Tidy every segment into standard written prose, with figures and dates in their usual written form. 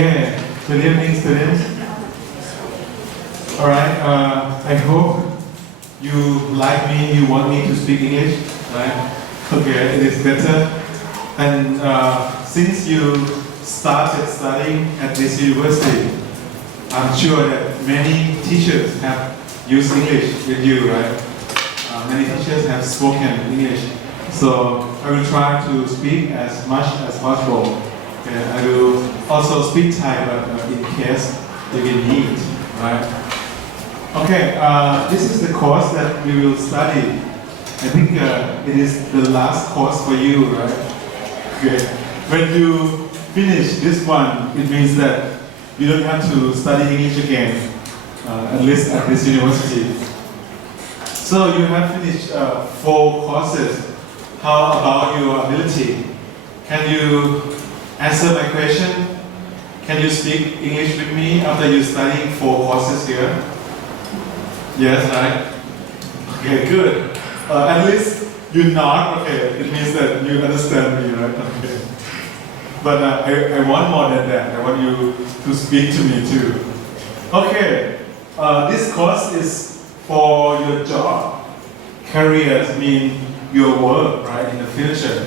Okay, good evening, students. All right, I hope you like me, you want me to speak English, right? Okay, it is better. And since you started studying at this university, I'm sure that many teachers have used English with you, right? Many teachers have spoken English. So I will try to speak as much as possible. Okay, I will also speak Thai, but in case you will need, right? Okay, this is the course that we will study. I think it is the last course for you, right? Okay. When you finish this one, it means that you don't have to study English again, at least at this university. So you have finished 4 courses. How about your ability? Can you answer my question? Can you speak English with me after you studying 4 courses here? Yes, right? Okay, good. At least you nod, okay, it means that you understand me, right? Okay. But I want more than that. I want you to speak to me too. Okay, this course is for your job. Careers mean your work, right, in the future.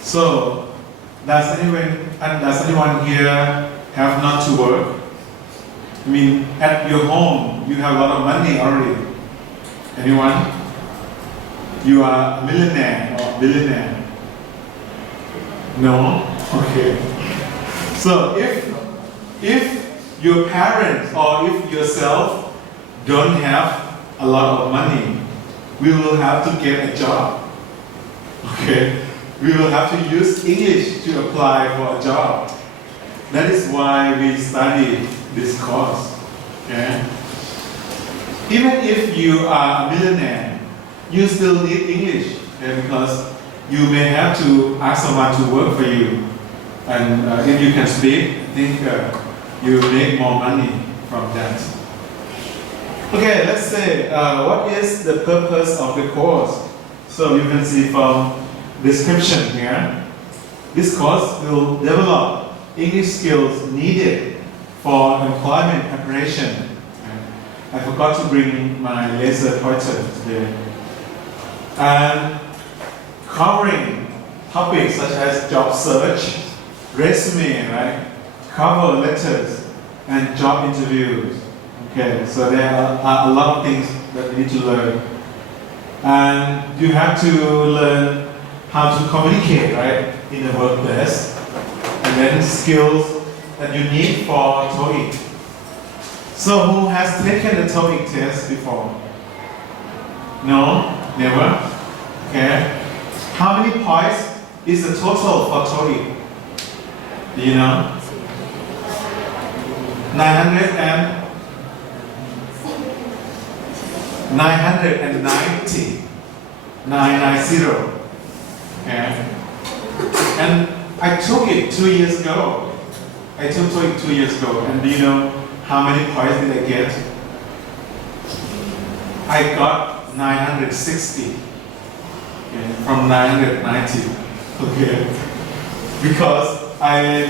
So, does anyone here have not to work? I mean, at your home, you have a lot of money already. Anyone? You are a millionaire or billionaire? No? Okay. So if your parents or if yourself don't have a lot of money, we will have to get a job. Okay? We will have to use English to apply for a job. That is why we study this course. Okay? Even if you are a millionaire, you still need English, okay? Because you may have to ask someone to work for you. And if you can speak, I think you will make more money from that. Okay, let's say what is the purpose of the course? So you can see from description here. This course will develop English skills needed for employment preparation. I forgot to bring my laser pointer today. And covering topics such as job search, resume, right? Cover letters, and job interviews. Okay, so there are a lot of things that you need to learn. And you have to learn how to communicate, right, in the workplace. And then skills that you need for TOEIC. So who has taken the TOEIC test before? No? Never? Okay. How many points is the total for TOEIC? Do you know? 990. 990. Okay. And I took it 2 years ago. I took TOEIC 2 years ago. And do you know how many points did I get? I got 960. Okay, from 990. Okay. Because I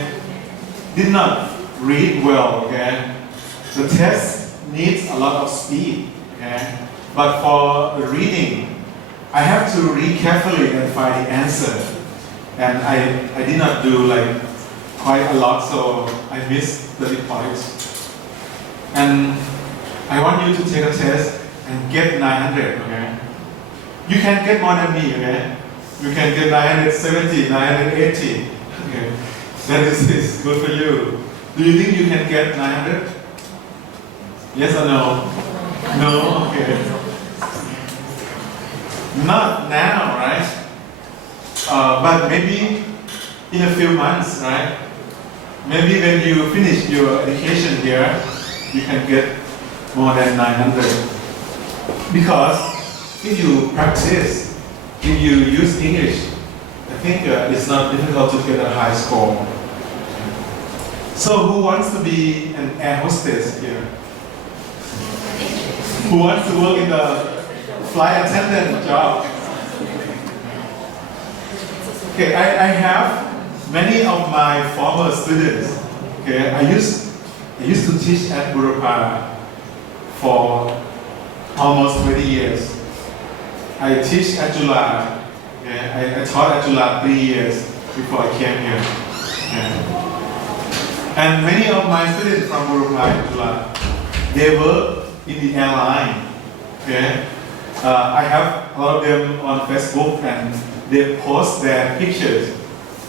did not read well, okay? The test needs a lot of speed, okay? But for the reading, I have to read carefully and find the answer. And I did not do like quite a lot, so I missed 30 points. And I want you to take a test and get 900, okay? You can get more than me, okay? You can get 970, 980, okay? That is good for you. Do you think you can get 900? Yes or no? No? Okay. Not now, right? But maybe in a few months, right? Maybe when you finish your education here, you can get more than 900. Because if you practice, if you use English, I think it's not difficult to get a high score. So who wants to be an air hostess here? Who wants to work in the flight attendant job? Okay, I have many of my former students Okay, I used to teach at Burapara for almost 20 years. I teach at Jula. Okay? I taught at Jula 3 years before I came here. Okay? And many of my students from Burapara and Jula, they work in the airline. Okay? I have a lot of them on Facebook and they post their pictures.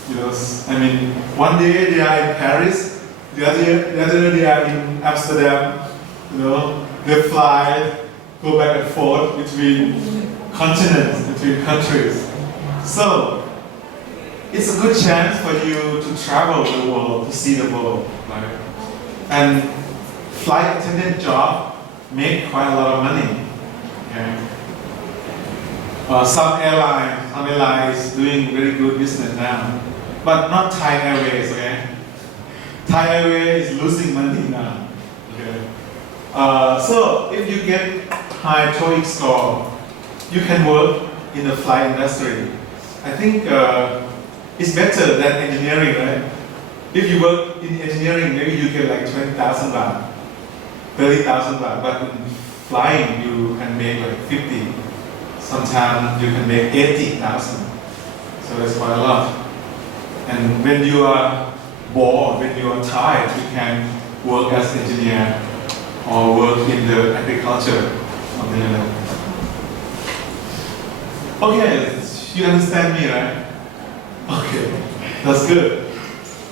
You know, I mean, one day they are in Paris, the other they are in Amsterdam. You know, they fly, go back and forth between continents, between countries. So it's a good chance for you to travel the world, to see the world, right? And flight attendant job make quite a lot of money. Okay? Some airlines doing very good business now, but not Thai Airways. Okay? Thai Airways is losing money now. Okay? So if you get high TOEIC score, you can work in the flight industry. I think it's better than engineering, right? If you work in engineering, maybe you get like 20,000 baht, 30,000 baht, but in flying you can make like 50. Sometimes you can make 80,000. So that's quite a lot. And when you are bored, when you are tired, you can work as engineer or work in the agriculture. Something like that. Okay, you understand me, right? Okay, that's good.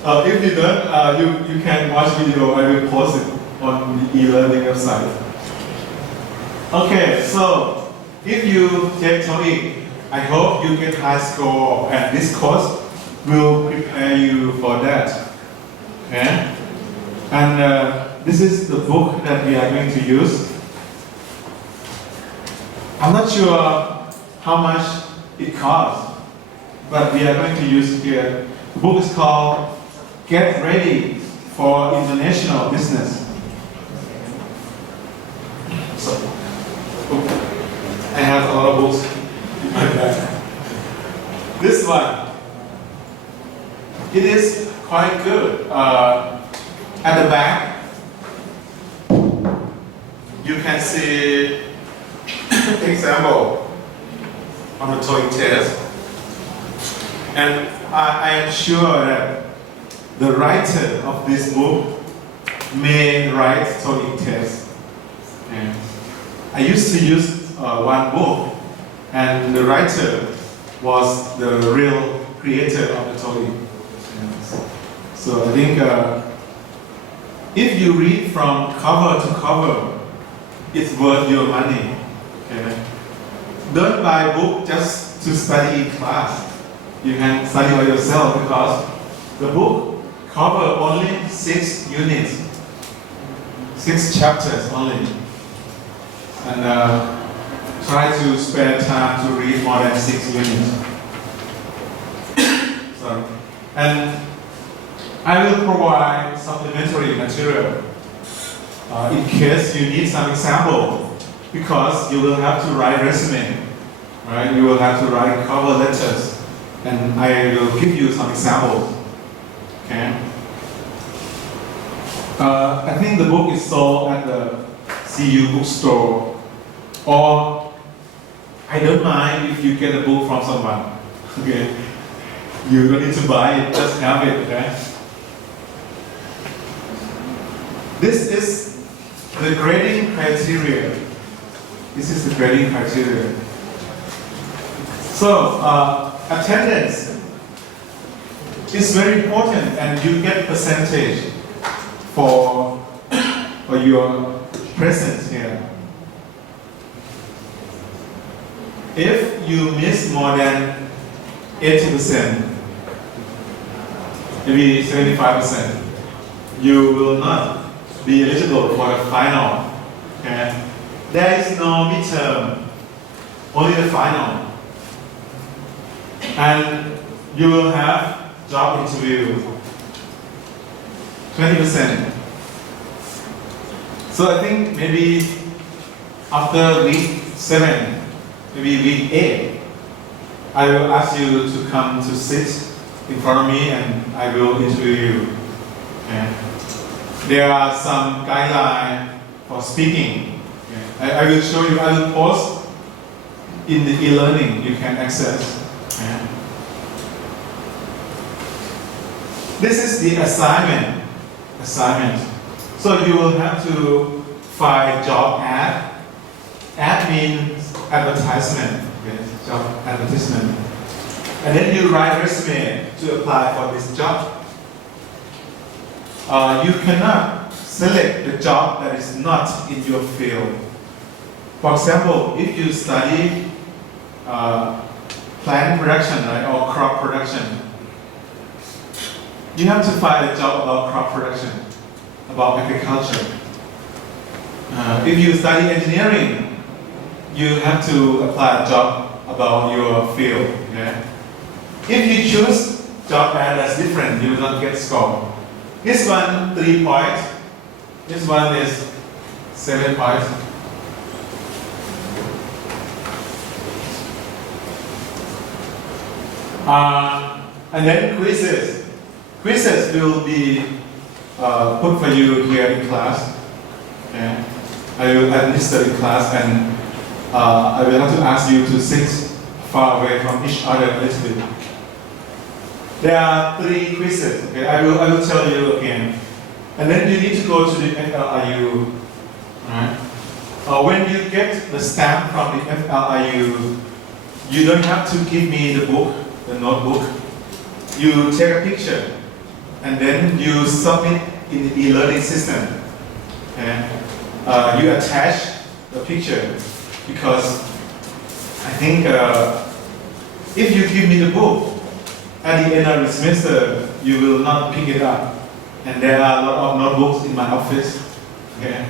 If you don't, you can watch video. I will post it on the e-learning website. Okay, so if you take TOEIC, I hope you get high score, and this course will prepare you for that. Okay? And this is the book that we are going to use. I'm not sure how much it costs, but we are going to use it here. The book is called Get Ready for International Business. So, I have a lot of books in my bag. This one, it is quite good. At the back, you can see example on the TOEIC test. And I am sure that the writer of this book may write TOEIC test. And I used to use one book, and the writer was the real creator of the TOEIC. So I think if you read from cover to cover, it's worth your money. Okay? Don't buy a book just to study in class. You can study by yourself because the book covers only 6 units, 6 chapters only. And try to spare time to read more than 6 units. Sorry. And I will provide supplementary material in case you need some example, because you will have to write resume, right? You will have to write cover letters, and I will give you some examples. Okay. I think the book is sold at the CU bookstore, or I don't mind if you get a book from someone. Okay. You don't need to buy it, just have it. Okay. This is the grading criteria. This is the grading criteria. So, attendance is very important, and you get percentage for your presence here. If you miss more than 80%, maybe 75%, you will not be eligible for the final. Okay? There is no midterm, only the final. And you will have job interview, 20%. So I think maybe after week 7, maybe week 8, I will ask you to come to sit in front of me and I will interview you. Okay? there are some guidelines for speaking. Okay. I will show you, I will post in the e-learning you can access. Okay. This is the assignment. So you will have to find job ad. Ad means advertisement. Okay. Job advertisement. And then you write resume to apply for this job. You cannot select the job that is not in your field. For example, if you study plant production, right, or crop production, you have to find a job about crop production, about agriculture. If you study engineering, you have to apply a job about your field. Okay? If you choose job ad that's different, you will not get score. This one 3 points. This one is 7 points. And then quizzes. Quizzes will be put for you here in class. Okay. I will administer in class, and I will have to ask you to sit far away from each other a little bit. There are 3 quizzes. Okay, I will tell you again. And then you need to go to the FLIU. Right? When you get the stamp from the FLIU, you don't have to give me the book, the notebook. You take a picture, and then you submit in the e-learning system. Okay? You attach the picture, because I think if you give me the book, at the end of the semester, you will not pick it up. And there are a lot of notebooks in my office. Okay?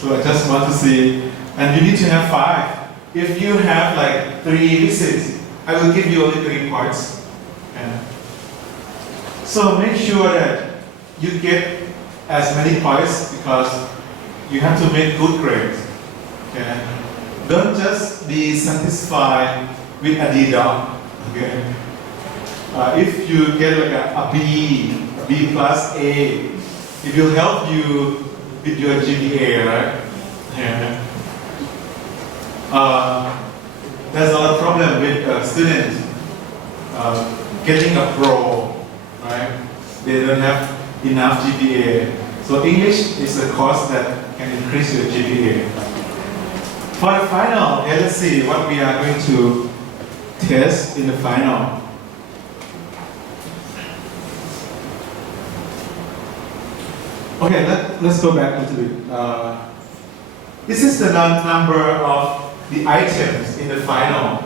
So I just want to see, and you need to have 5. If you have like 3 visits, I will give you only 3 points. Okay? So make sure that you get as many points, because you have to make good grades. Okay? Don't just be satisfied with a D dot. Okay? If you get like a B plus A, it will help you with your GPA, right? Yeah. There's a lot of problem with students getting a pro, right? They don't have enough GPA. So English is a course that can increase your GPA. For the final, let's see what we are going to test in the final. Okay, let's go back a little bit. This is the number of the items in the final.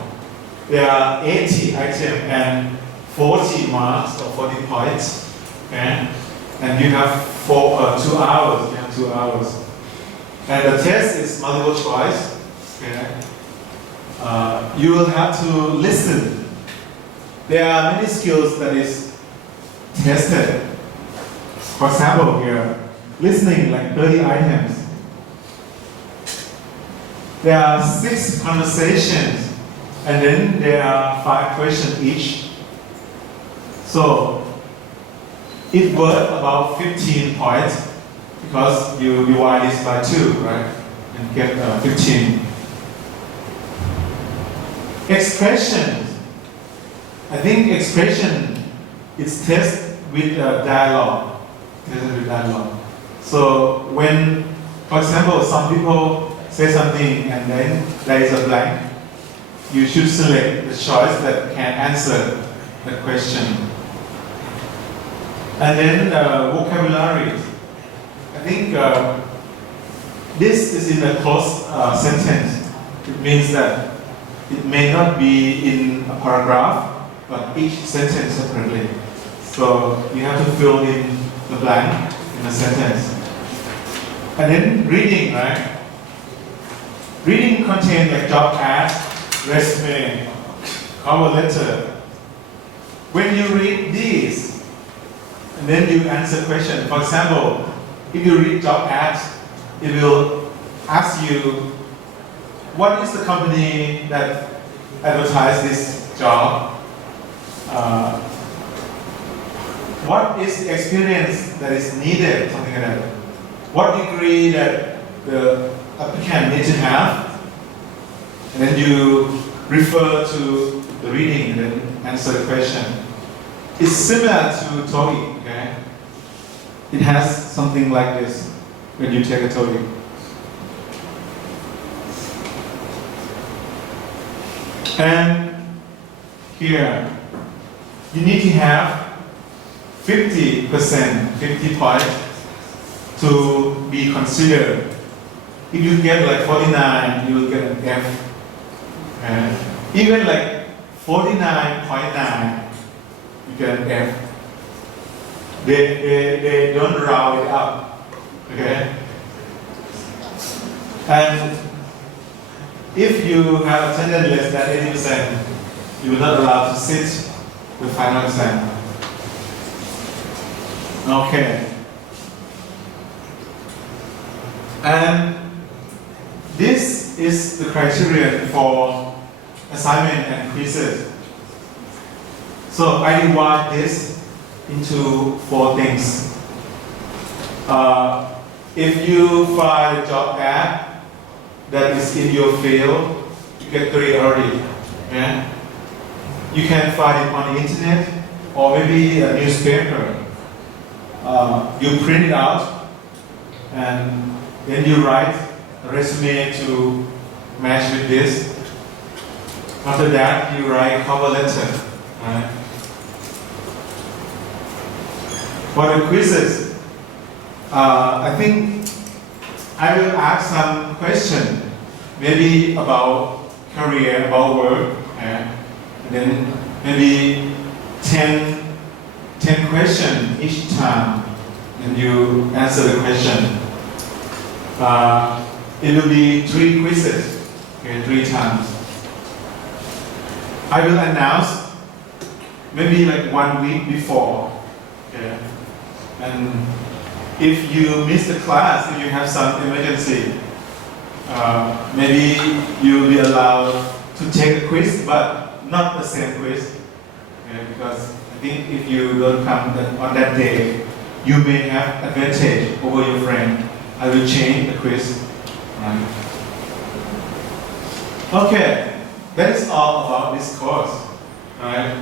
There are 80 items and 40 marks or 40 points. Okay? And you have 2 hours. You have 2 hours. And the test is multiple choice. Okay? You will have to listen. There are many skills that is tested. For example, here, listening like 30 items. There are 6 conversations, and then there are 5 questions each. So it worth about 15 points, because you divide this by 2, right? And get 15. Expressions. I think expression is tested with dialogue. So when, for example, some people say something and then there is a blank, you should select the choice that can answer the question. And then vocabulary. I think this is in a closed sentence. It means that it may not be in a paragraph, but each sentence separately. So you have to fill in the blank in a sentence. And then reading, right? Reading contains like job ads, resume, cover letter. When you read these, and then you answer question. For example, if you read job ads, it will ask you, what is the company that advertised this job? What is the experience that is needed? Something like that. what degree that the applicant needs to have, and then you refer to the reading and then answer the question. It's similar to TOEIC, okay? It has something like this when you take a TOEIC. And here, you need to have 50%, 50 points to be considered. If you get like 49, you will get an F. And even like 49.9, you get an F. They don't round it up. Okay? And if you have attendance less than 80%, you are not allowed to sit the final exam. Okay. And this is the criterion for assignment and quizzes. So I divide this into 4 things. If you find a job ad that is in your field, you get 3 already. Okay? You can find it on the internet or maybe a newspaper. You print it out and then you write a resume to match with this. After that, you write cover letter. Right? For the quizzes, I think I will ask some questions, maybe about career, about work, and then maybe 10 questions each time, and you answer the question. It will be 3 quizzes, okay, 3 times. I will announce maybe like 1 week before, okay? And if you miss the class, if you have some emergency, maybe you'll be allowed to take a quiz, but not the same quiz, okay? Because I think if you don't come on that day, you may have advantage over your friend. I will change the quiz. Right? Okay, that is all about this course. Right?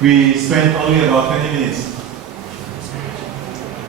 We spent only about 20 minutes.